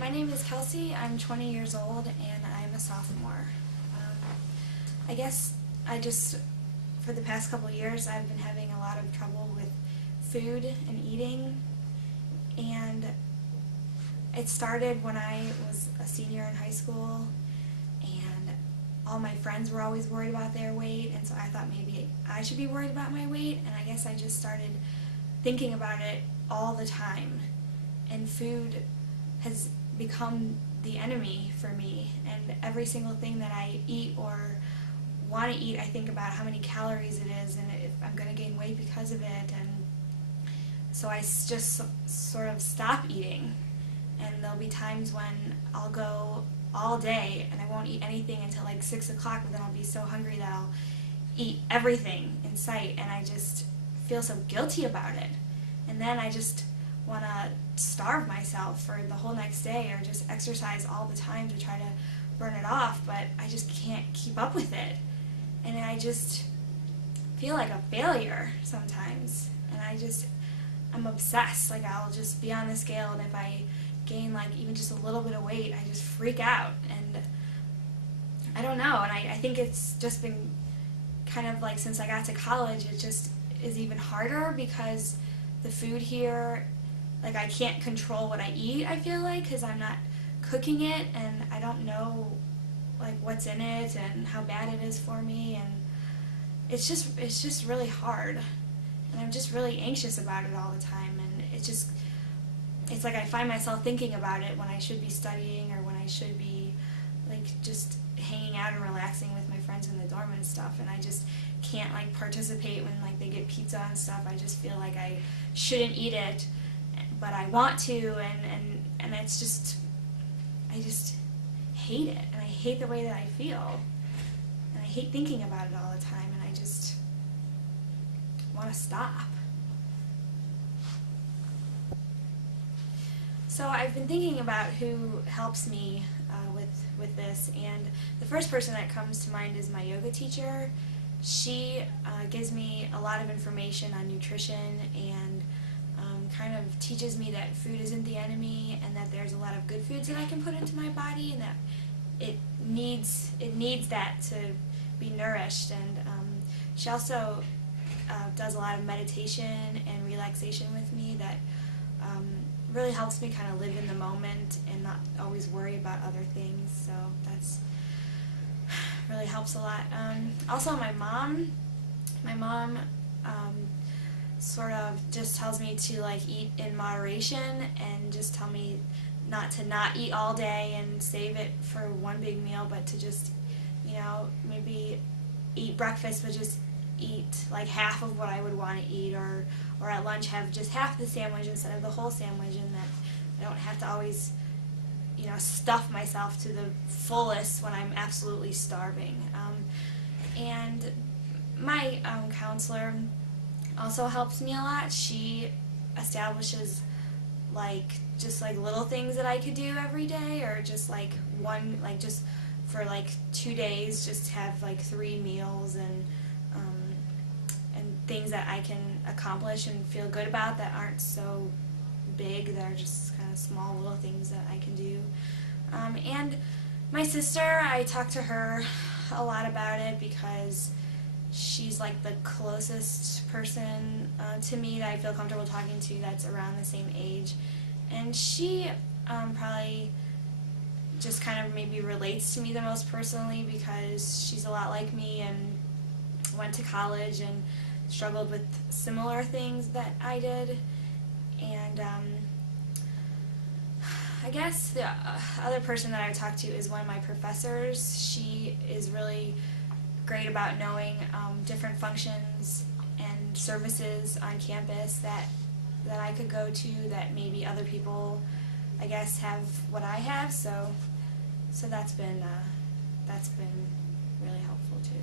My name is Kelsey. I'm 20 years old and I'm a sophomore. I guess for the past couple years, I've been having a lot of trouble with food and eating. And it started when I was a senior in high school, and all my friends were always worried about their weight, and so I thought maybe I should be worried about my weight, and I guess I just started thinking about it all the time. And food has become the enemy for me, and every single thing that I eat or want to eat, I think about how many calories it is and if I'm going to gain weight because of it, and so I just sort of stop eating. And there'll be times when I'll go all day and I won't eat anything until like 6 o'clock, but then I'll be so hungry that I'll eat everything in sight, and I just feel so guilty about it. And then I just want to starve myself for the whole next day, or just exercise all the time to try to burn it off, but I just can't keep up with it. And I just feel like a failure sometimes, and I'm obsessed. Like, I'll just be on the scale, and if I gain like even just a little bit of weight, I just freak out, and I don't know, and I think it's just been kind of like since I got to college, it just is even harder because the food here, like, I can't control what I eat, I feel like, because I'm not cooking it, and I don't know like what's in it and how bad it is for me, and it's just really hard, and I'm just really anxious about it all the time, and it's like I find myself thinking about it when I should be studying, or when I should be like just hanging out and relaxing with my friends in the dorm and stuff, and I just can't like participate when like they get pizza and stuff. I just feel like I shouldn't eat it, but I want to, and it's just, I just hate it, and I hate the way that I feel, and I hate thinking about it all the time, and I just want to stop. So I've been thinking about who helps me with this, and the first person that comes to mind is my yoga teacher. She gives me a lot of information on nutrition, and kind of teaches me that food isn't the enemy, and that there's a lot of good foods that I can put into my body, and that it needs that to be nourished. And she also does a lot of meditation and relaxation with me that really helps me kind of live in the moment and not always worry about other things. So that's really helps a lot. Also, my mom sort of just tells me to like eat in moderation, and just tell me not eat all day and save it for one big meal, but to just, maybe eat breakfast, but just eat like half of what I would want to eat, or at lunch have just half the sandwich instead of the whole sandwich, and that I don't have to always stuff myself to the fullest when I'm absolutely starving. And my counselor also helps me a lot. She establishes just little things that I could do every day, or just just for 2 days, just have 3 meals, and things that I can accomplish and feel good about that aren't so big, that are just kind of small little things that I can do. And my sister, I talk to her a lot about it because she's like the closest person to me that I feel comfortable talking to that's around the same age. And she probably just kind of maybe relates to me the most personally, because she's a lot like me and went to college and struggled with similar things that I did. And I guess the other person that I talk to is one of my professors. She is really great about knowing different functions and services on campus that I could go to, that maybe other people, I guess, have what I have. So that's been really helpful too.